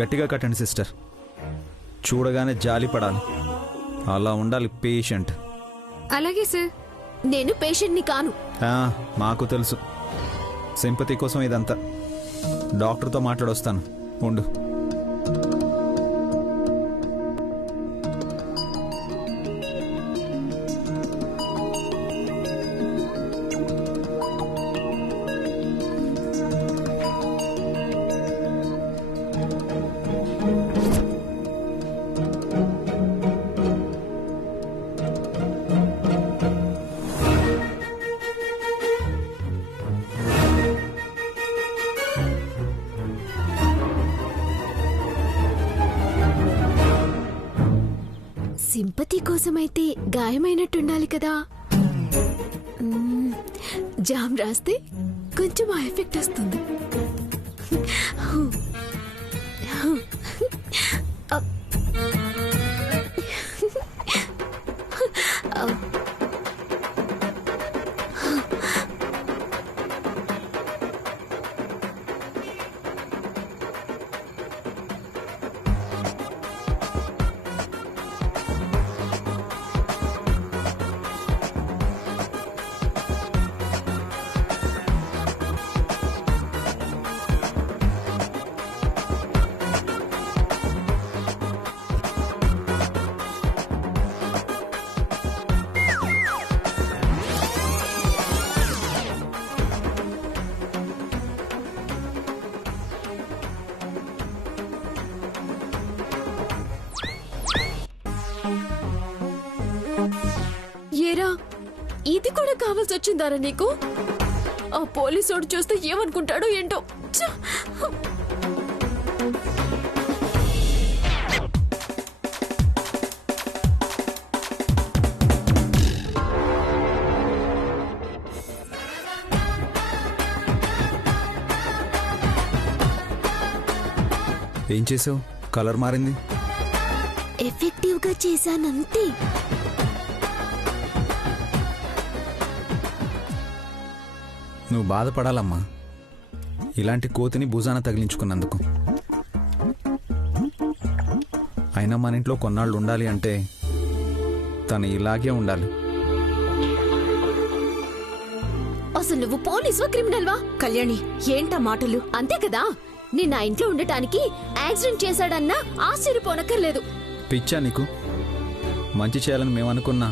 గట్టిగా కట్టండి సిస్టర్. చూడగానే జాలి పడాలి, అలా ఉండాలి పేషెంట్. అలాగే సార్. నేను పేషెంట్ని కాను. మాకు తెలుసు. సింపతి కోసం ఇదంతా. డాక్టర్తో మాట్లాడొస్తాను, ఉండు. సింపతి కోసమైతే గాయమైనట్టుండాలి కదా. జామ్ రాస్తే కొంచెం ఆ ఎఫెక్ట్ వస్తుంది. ఏరా, ఇది కూడా కావాల్సి వచ్చిందారా నీకు? ఆ పోలీసోడు చూస్తే ఏమనుకుంటాడో ఏంటో. ఏం చేసావు? కలర్ మారింది. ఎఫెక్టివ్ గా చేశానంతే. నువ్వు బాధపడాలమ్మా, ఇలాంటి కోతిని భుజాన తగిలించుకున్నందుకు. అయినా మన ఇంట్లో కొన్నాళ్ళు ఉండాలి అంటే తను ఇలాగే ఉండాలి. అసలు నువ్వు పోలీసువా క్రిమినల్వా? కళ్యాణి, ఏంటా మాటలు? అంతే కదా, నేను నా ఇంట్లో ఉండటానికి యాక్సిడెంట్ చేశాడన్నా ఆశ్చర్యపోనక్కర్లేదు. పిచ్చా నీకు? మంచి చేయాలని మేమనుకున్నా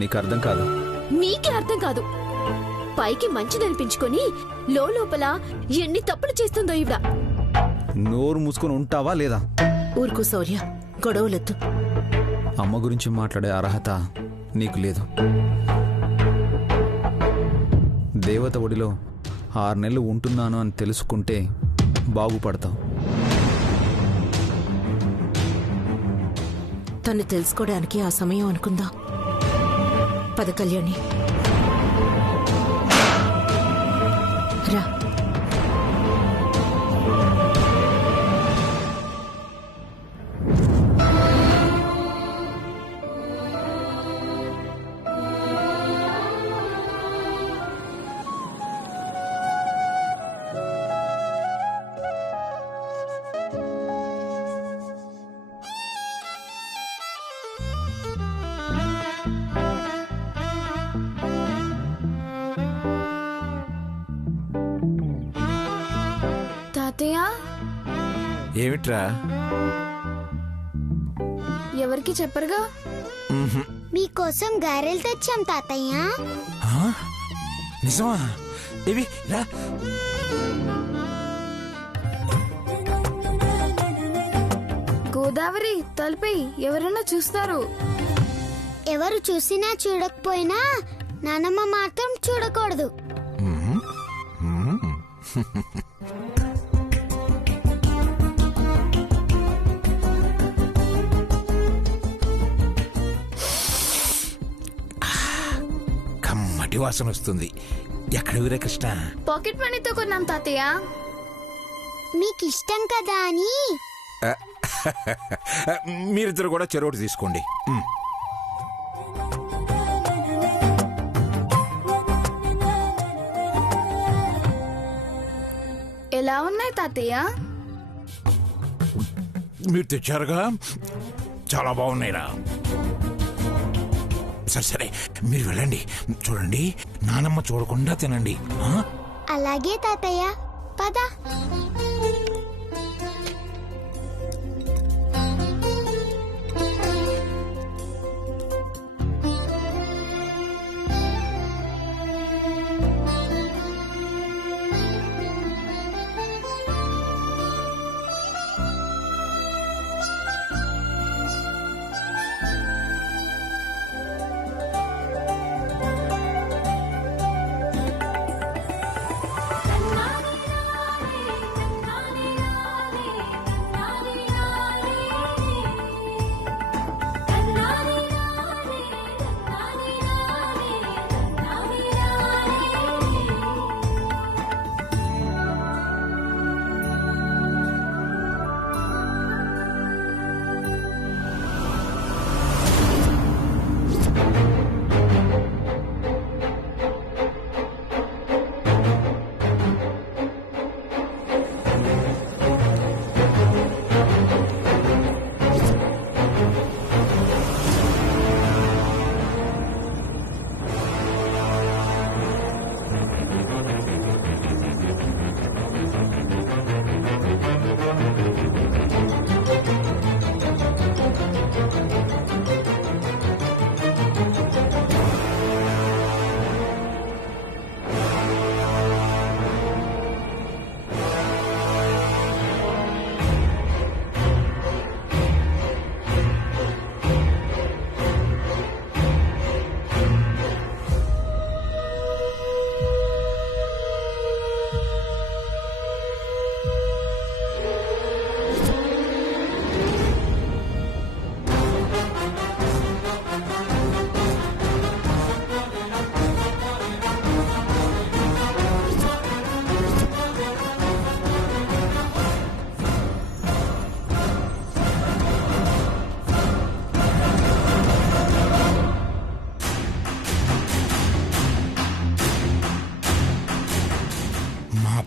నీకు అర్థం కాదు. నీకే అర్థం కాదు. పైకి మంచిదనిపించుకొని లోపల ఎన్ని తప్పులు చేస్తుందో ఇవిడ. నోరు మూసుకొని ఉంటావా లేదా? ఊరుకో శౌర్య, గొడవలొద్దు. అమ్మ గురించి మాట్లాడే అర్హత నీకు లేదు. దేవత ఒడిలో 6 నెలలు ఉంటున్నాను అని తెలుసుకుంటే బాగుపడతావు. తను తెలుసుకోవడానికి ఆ సమయం అనుకుందా. పద కళ్యాణి, రా. తాతయ్య, ఏమిట్రా? ఎవరికి చెప్పరుగా? మీకోసం గారెలు తెచ్చాం తాతయ్య. నిజమా? ఇవి రా. గోదావరి, తలపై ఎవరన్నా చూస్తారు. ఎవరు చూసినా చూడకపోయినా నానమ్మ మాత్రం చూడకూడదు. కమ్మటి వాసన వస్తుంది. ఎక్కడ ఊరే కృష్ణ? పాకెట్ మనీతో కొన్నాం తాతయ్య. మీకు ఇష్టం కదా అని. మీరిద్దరు కూడా చెరోటి తీసుకోండి. ఎలా ఉన్నాయి తాతయ్య? మీరు తెచ్చారుగా, చాలా బాగున్నాయిరా. సరే సరే, మీరు వెళ్ళండి. చూడండి, నానమ్మ చూడకుండా తినండి. అలాగే తాతయ్య, పద.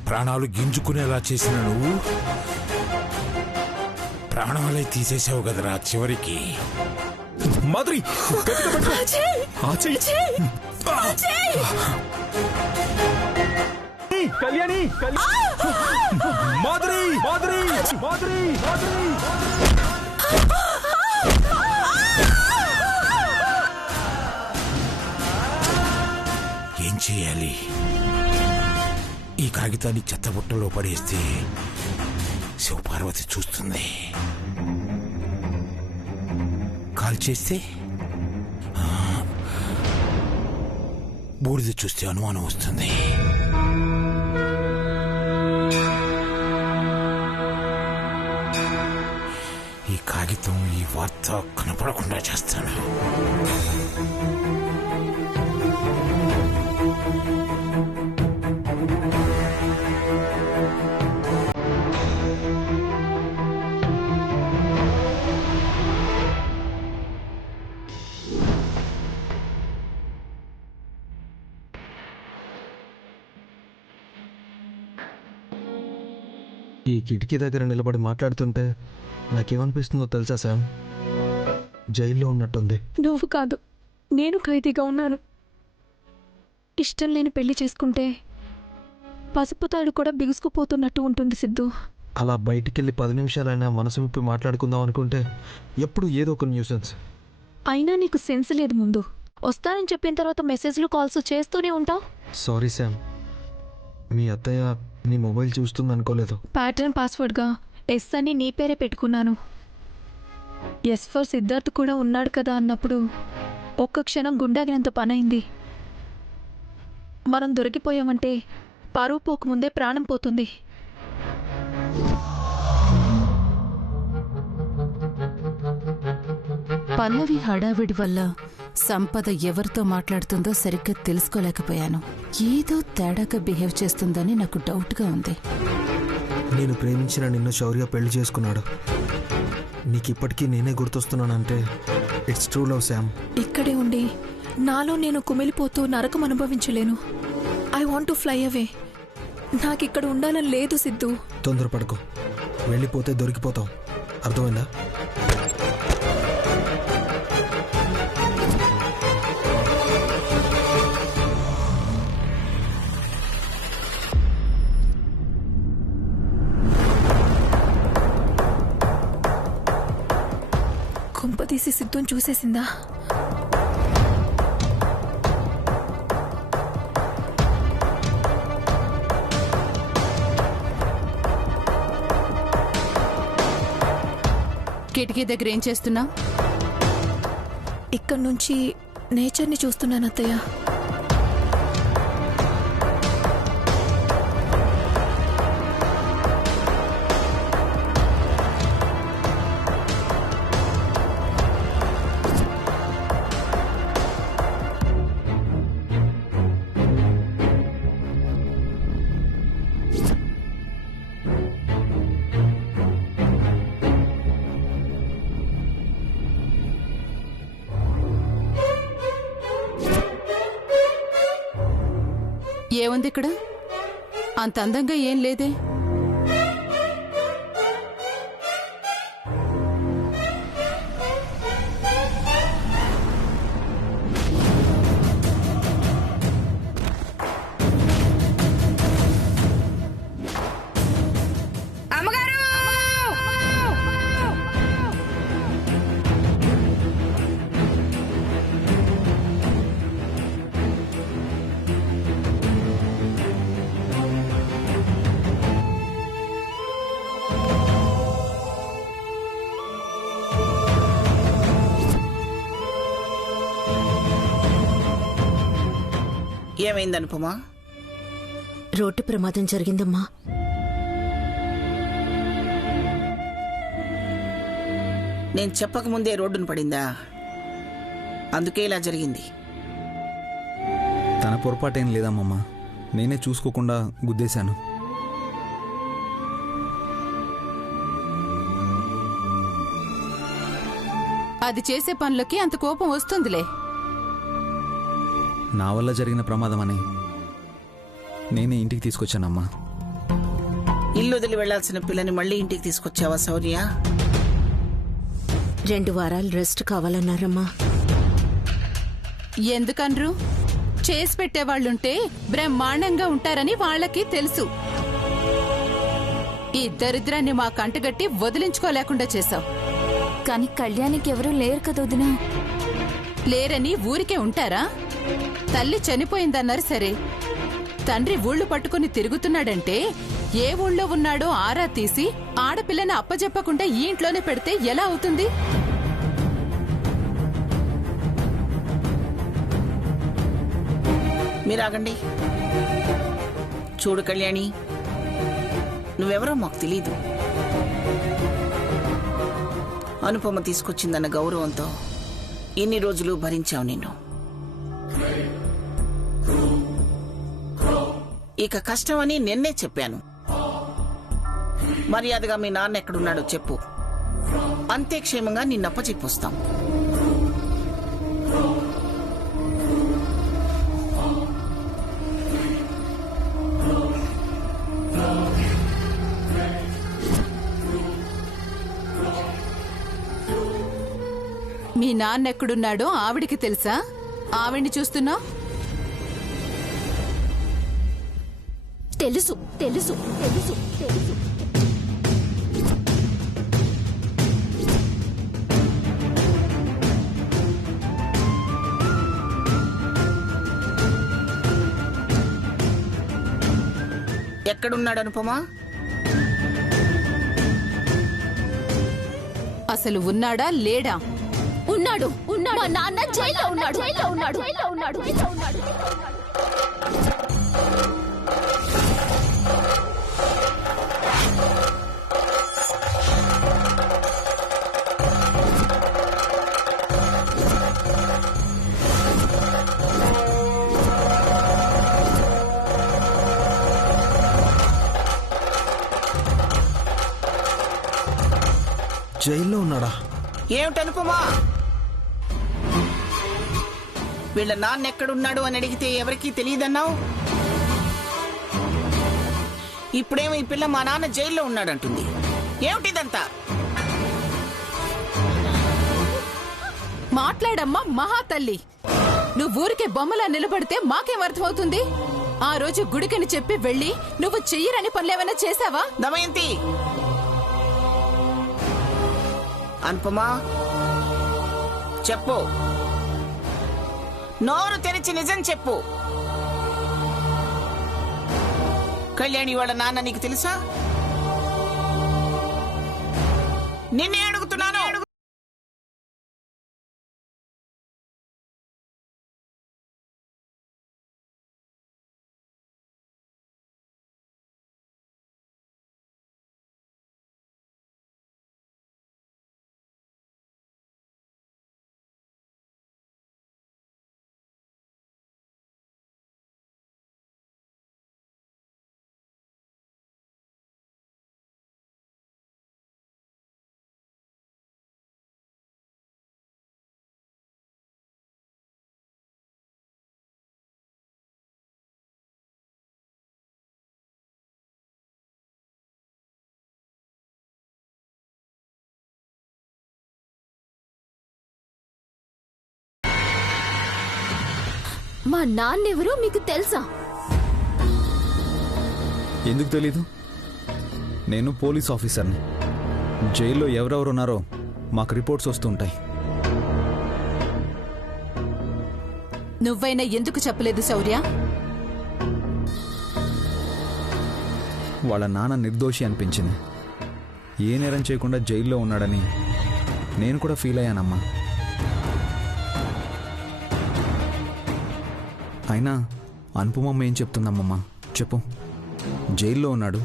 ప్రాణాలు గింజుకునేలా చేసిన నువ్వు ప్రాణాలే తీసేసావు కదరా చివరికి. మాధురి, కళ్యాణి, మాధురి, మాధురి, మాధురి, మాధురి. ఏం చేయాలి? ఈ కాగితాన్ని చెత్తబుట్టలో పడేస్తే శివపార్వతి చూస్తుంది. కాల్ చేస్తే బూడిద చూస్తే అనుమానం వస్తుంది. ఈ కాగితం, ఈ వార్త కనపడకుండా చేస్తాను. ఈ కిటికీ దగ్గర నిలబడి మాట్లాడుతుంటే నాకేమనిపిస్తుందో తెలుసా శామ్? జైల్లో ఉన్నట్టుంది. నువ్వు కాదు, నేను ఖైదీగా ఉన్నాను. ఇష్టం లేని పెళ్లి చేసుకుంటే పసుపు తాడు కూడా బిగుసుకుపోతున్నట్టు ఉంటుంది సిద్ధు. అలా బయటికెళ్ళి 10 నిమిషాలైనా మనసు విప్పి మాట్లాడుకుందాం అనుకుంటే ఎప్పుడు ఏదో ఒక న్యూసెన్స్. అయినా నీకు సెన్స్ లేదు. ముందు వస్తానని చెప్పిన తర్వాత మెసేజ్లు కాల్స్ చేస్తూనే ఉంటావు. సారీ శామ్, మీ అత్తయ్య నీ మొబైల్ చూస్తుంది అనుకోలేదు. ప్యాటర్న్ పాస్వర్డ్గా ఎస్ అని నీ పేరే పెట్టుకున్నాను. ఎస్ ఫర్ సిద్ధార్థ్ కూడా ఉన్నాడు కదా అన్నప్పుడు ఒక్క క్షణం గుండాగినంత పనైంది. మనం దొరికిపోయామంటే పరువు పోకముందే ప్రాణం పోతుంది. పల్లవి హడావిడి వల్ల సంపద ఎవరితో మాట్లాడుతుందో సరిగ్గా తెలుసుకోలేకపోయాను. ఏదో తేడాగా బిహేవ్ చేస్తుందని నాకు డౌట్గా ఉంది. నేను ప్రేమించిన నిన్ను శౌర్య పెళ్లి చేసుకున్నాడు. నీకు ఇప్పటికీ నేనే గుర్తొస్తున్నానంటే ఇట్స్ ట్రూ లవ్ శామ్. ఇక్కడే ఉండి నాలో నేను కుమిలిపోతూ నరకం అనుభవించలేను. I want to fly away. నాకిక్కడ ఉండాలని లేదు సిద్ధు. తొందరపడకు, వెళ్ళిపోతే దొరికిపోతావు. అర్థమైందా? కుంపతీసి సిద్ధం చూసేసిందా? కిటికీ దగ్గర ఏం చేస్తున్నా? ఇక్కడి నుంచి నేచర్ని చూస్తున్నాను అత్తయ్య. ఏముంది ఇక్కడ? అంత అందంగా ఏం లేదే. ఏమైంది అనుపమా? రోడ్డు ప్రమాదం జరిగిందమ్మా. నేను చెప్పకముందే రోడ్డును పడిందా? అందుకే ఇలా జరిగింది. తన పొరపాటేం లేదమ్మమ్మ, నేనే చూసుకోకుండా గుద్దేశాను. అది చేసే పనులకి అంత కోపం వస్తుందిలే. నా వల్ల జరిగిన ప్రమాదం అని నేనే ఇంటికి తీసుకొచ్చానమ్మా. ఇల్లు వదిలి వెళ్లాల్సిన పిల్లని మళ్ళీ ఇంటికి తీసుకొచ్చావా శౌర్య? 2 వారాలు రెస్ట్ కావాలన్నారమ్మా. ఎందుకన్రు? చేసి పెట్టేవాళ్లుంటే బ్రహ్మాండంగా ఉంటారని వాళ్ళకి తెలుసు. ఈ దరిద్రాన్ని మా కంటగట్టి వదిలించుకోలేకుండా చేశావు. కానీ కళ్యాణికి ఎవరూ లేరు కదా వదినా. లేరని ఊరికే ఉంటారా? తల్లి చనిపోయిందన్నారు సరే, తండ్రి ఊళ్ళు పట్టుకుని తిరుగుతున్నాడంటే ఏ ఊళ్ళో ఉన్నాడో ఆరా తీసి ఆడపిల్లని అప్పజెప్పకుండా ఈ ఇంట్లోనే పెడితే ఎలా అవుతుంది? మీరాగండి. చూడు కళ్యాణి, నువ్వెవరో మాకు తెలీదు. అనుపమ తీసుకొచ్చిందన్న గౌరవంతో ఇన్ని రోజులు భరించావు నిన్ను. ఇక కష్టమని నిన్నే చెప్పాను. మర్యాదగా మీ నాన్న ఎక్కడున్నాడో చెప్పు. అంతే క్షేమంగా నిన్నప్పచెప్పొస్తాం. మీ నాన్నెక్కడున్నాడో ఆవిడికి తెలుసా? ఆవిడ్ని చూస్తున్నా? తెలుసు తెలుసు తెలుసు తెలుసు. ఎక్కడున్నాడు అనుపమా? అసలు ఉన్నాడా లేడా? ఉన్నాడు ఉన్నాడు. మా నాన్న జైల్లో ఉన్నాడు. జైల్లో ఉన్నాడు. జైల్లో ఉన్నాడు. జైల్లో ఉన్నాడు. జైల్లో ఉన్నాడా? ఏమిటనుపమా? వీళ్ళ నాన్న ఎక్కడున్నాడు అని అడిగితే ఎవరికీ తెలియదన్నావు. ఇప్పుడేమో ఈ పిల్ల మా నాన్న జైల్లో ఉన్నాడంటుంది. ఏమిటిదంతా? మాట్లాడమ్మా మహాతల్లి. నువ్వు ఊరికే బొమ్మలా నిలబడితే మాకేం అర్థమవుతుంది? ఆ రోజు గుడికని చెప్పి వెళ్ళి నువ్వు చెయ్యరని పనులేమైనా చేశావా? దమయంతి, అనుపమా చెప్పు, నోరు తెరిచి నిజం చెప్పు. కళ్యాణి వాళ్ళ నాన్న నీకు తెలుసా? నిన్నే అడుగుతున్నాను. మా నాన్నెవరో మీకు తెలుసా? ఎందుకు తెలీదు? నేను పోలీస్ ఆఫీసర్ని. జైల్లో ఎవరెవరున్నారో మాకు రిపోర్ట్స్ వస్తుంటాయి. నువ్వైనా ఎందుకు చెప్పలేదు శౌర్య? వాళ్ళ నాన్న నిర్దోషి అనిపించింది. ఏ నేరం చేయకుండా జైల్లో ఉన్నాడని నేను కూడా ఫీల్ అయ్యానమ్మా. అయినా అనుపమమ్మ ఏం చెప్తుందమ్మమ్మ చెప్పు. జైల్లో ఉన్నాడు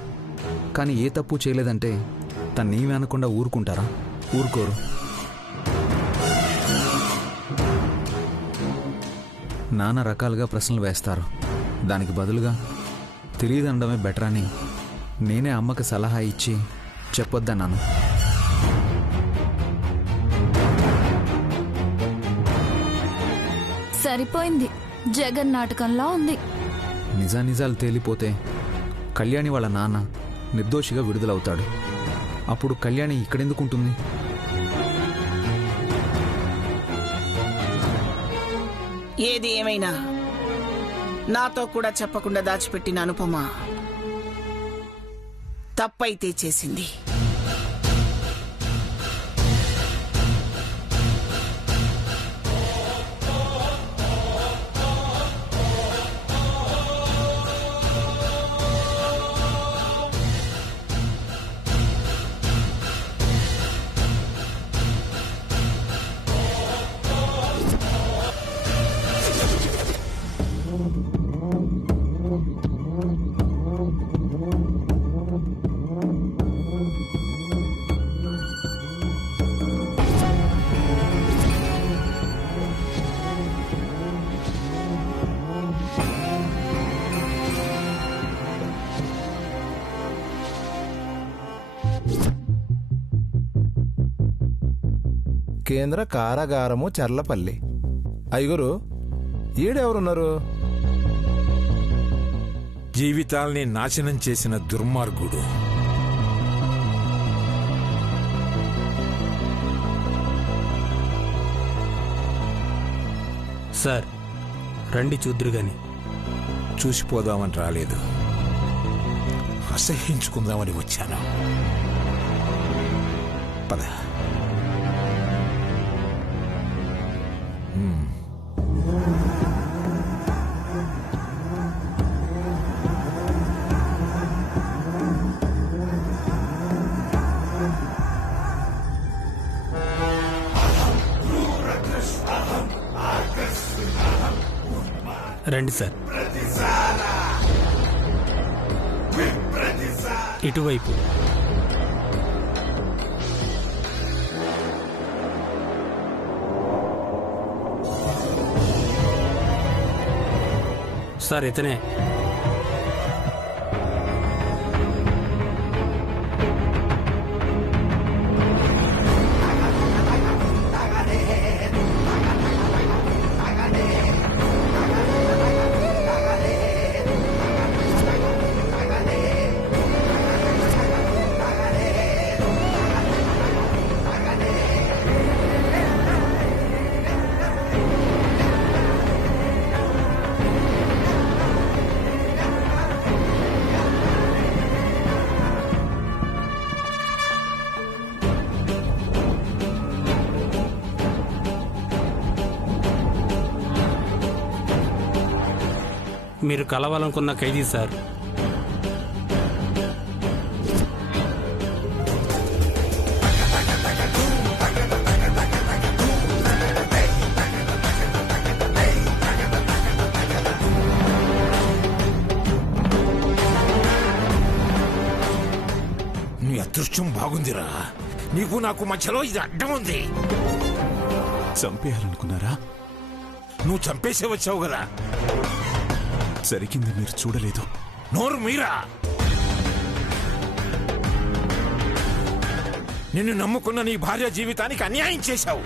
కానీ ఏ తప్పు చేయలేదంటే తన్నేమీ అనకుండా ఊరుకుంటారా? ఊరుకోరు. నానా రకాలుగా ప్రశ్నలు వేస్తారు. దానికి బదులుగా తెలియదనడమే బెటర్ అని నేనే అమ్మకి సలహా ఇచ్చి చెప్పొద్దన్నాను. సరిపోయింది, జగన్ నాటకంలా ఉంది. నిజానిజాలు తేలిపోతే కళ్యాణి వాళ్ళ నాన్న నిర్దోషిగా విడుదలవుతాడు. అప్పుడు కళ్యాణి ఇక్కడెందుకుంటుంది? ఏది ఏమైనా నాతో కూడా చెప్పకుండా దాచిపెట్టిన అనుపమ తప్పైతే చేసింది. కేంద్ర కారాగారము చర్లపల్లి. అయ్యగురు, ఈడెవరున్నారు? జీవితాల్ని నాశనం చేసిన దుర్మార్గుడు. సార్ రండి చూద్దురు గాని. చూసిపోదామని రాలేదు, అసహించుకుందామని వచ్చాను. పద. రండి సార్. ఇటువైపు. సార్ ఇతనే. మీరు కలవాలనుకున్న ఖైదీ సార్. నీ అదృష్టం బాగుందిరా. నీకు నాకు మధ్యలో ఇది అడ్డం ఉంది. చంపేయాలనుకున్నారా? నువ్వు చంపేసే వచ్చావు కదా. జరిగింది మీరు చూడలేదు. నోరు మీరా. నిన్ను నమ్ముకున్న నీ భార్య జీవితానికి అన్యాయం చేశావు.